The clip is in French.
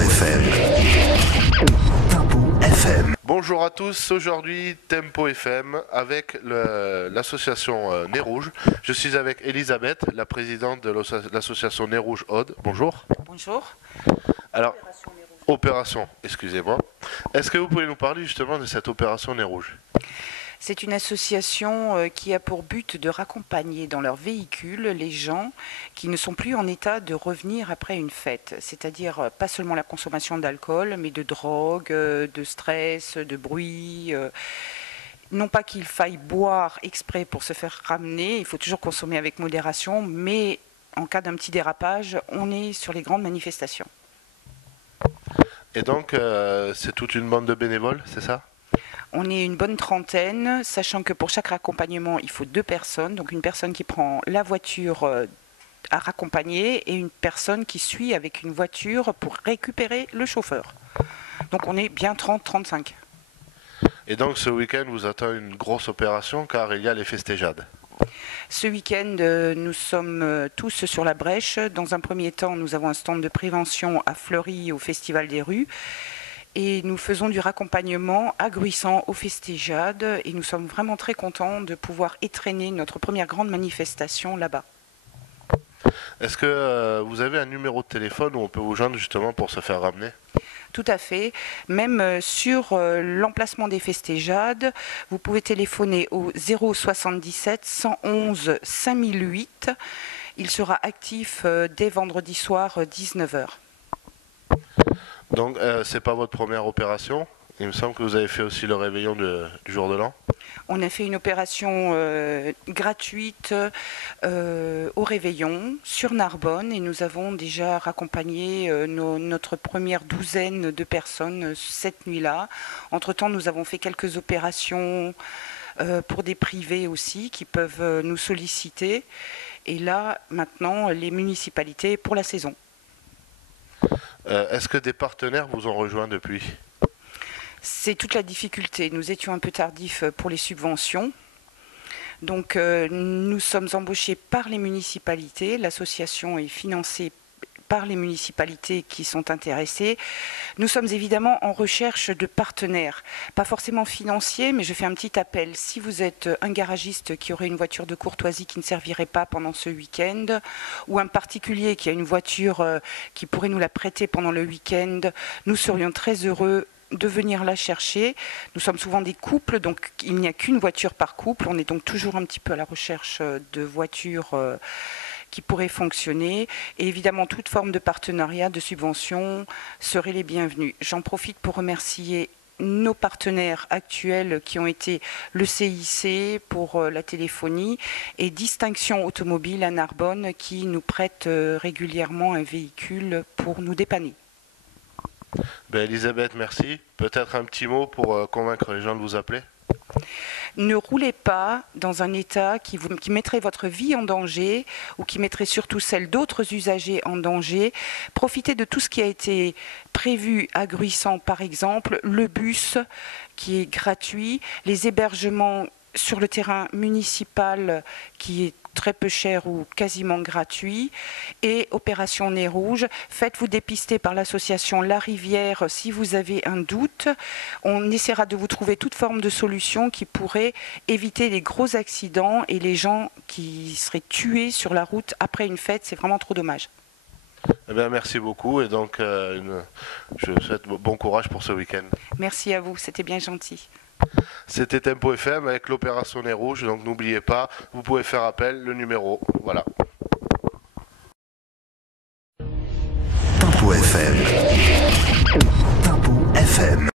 FM. Tempo FM. Bonjour à tous, aujourd'hui Tempo FM avec l'association Nez Rouge. Je suis avec Elisabeth, la présidente de l'association Nez Rouge Aude. Bonjour. Bonjour. Alors, opération, excusez-moi. Est-ce que vous pouvez nous parler justement de cette opération Nez Rouge ? C'est une association qui a pour but de raccompagner dans leur véhicule les gens qui ne sont plus en état de revenir après une fête. C'est-à-dire pas seulement la consommation d'alcool, mais de drogue, de stress, de bruit. Non pas qu'il faille boire exprès pour se faire ramener, il faut toujours consommer avec modération, mais en cas d'un petit dérapage, on est sur les grandes manifestations. Et donc, c'est toute une bande de bénévoles, c'est ça ? On est une bonne trentaine, sachant que pour chaque raccompagnement, il faut 2 personnes. Donc une personne qui prend la voiture à raccompagner et une personne qui suit avec une voiture pour récupérer le chauffeur. Donc on est bien 30-35. Et donc ce week-end vous attend une grosse opération car il y a les festéjades. Ce week-end, nous sommes tous sur la brèche. Dans un premier temps, nous avons un stand de prévention à Fleury au Festival des rues. Et nous faisons du raccompagnement à Gruissant au Festéjade et nous sommes vraiment très contents de pouvoir étrenner notre première grande manifestation là-bas. Est-ce que vous avez un numéro de téléphone où on peut vous joindre justement pour se faire ramener ? Tout à fait. Même sur l'emplacement des Festéjades, vous pouvez téléphoner au 077 111 5008. Il sera actif dès vendredi soir 19h. Donc, c'est pas votre première opération. Il me semble que vous avez fait aussi le réveillon du jour de l'an. On a fait une opération gratuite au réveillon sur Narbonne et nous avons déjà raccompagné notre première douzaine de personnes cette nuit-là. Entre-temps, nous avons fait quelques opérations pour des privés aussi qui peuvent nous solliciter. Et là, maintenant, les municipalités pour la saison. Est-ce que des partenaires vous ont rejoint depuis ? C'est toute la difficulté. Nous étions un peu tardifs pour les subventions. Donc nous sommes embauchés par les municipalités. L'association est financée par les municipalités qui sont intéressées. Nous sommes évidemment en recherche de partenaires, pas forcément financiers, mais je fais un petit appel. Si vous êtes un garagiste qui aurait une voiture de courtoisie qui ne servirait pas pendant ce week-end, ou un particulier qui a une voiture qui pourrait nous la prêter pendant le week-end, nous serions très heureux de venir la chercher. Nous sommes souvent des couples, donc il n'y a qu'une voiture par couple. On est donc toujours un petit peu à la recherche de voitures qui pourraient fonctionner. Et évidemment, toute forme de partenariat, de subvention serait les bienvenus. J'en profite pour remercier nos partenaires actuels qui ont été le CIC pour la téléphonie et Distinction Automobile à Narbonne qui nous prête régulièrement un véhicule pour nous dépanner. Elisabeth, merci. Peut-être un petit mot pour convaincre les gens de vous appeler ? Ne roulez pas dans un état qui mettrait votre vie en danger ou qui mettrait surtout celle d'autres usagers en danger. Profitez de tout ce qui a été prévu à Gruissant, par exemple, le bus qui est gratuit, les hébergements sur le terrain municipal qui est très peu cher ou quasiment gratuit, et Opération Nez Rouge. Faites-vous dépister par l'association La Rivière si vous avez un doute. On essaiera de vous trouver toute forme de solution qui pourrait éviter les gros accidents et les gens qui seraient tués sur la route après une fête. C'est vraiment trop dommage. Eh bien, merci beaucoup et donc je vous souhaite bon courage pour ce week-end. Merci à vous, c'était bien gentil. C'était Tempo FM avec l'opération Nez Rouge, donc n'oubliez pas, vous pouvez faire appel, le numéro, voilà. Tempo FM. Tempo FM.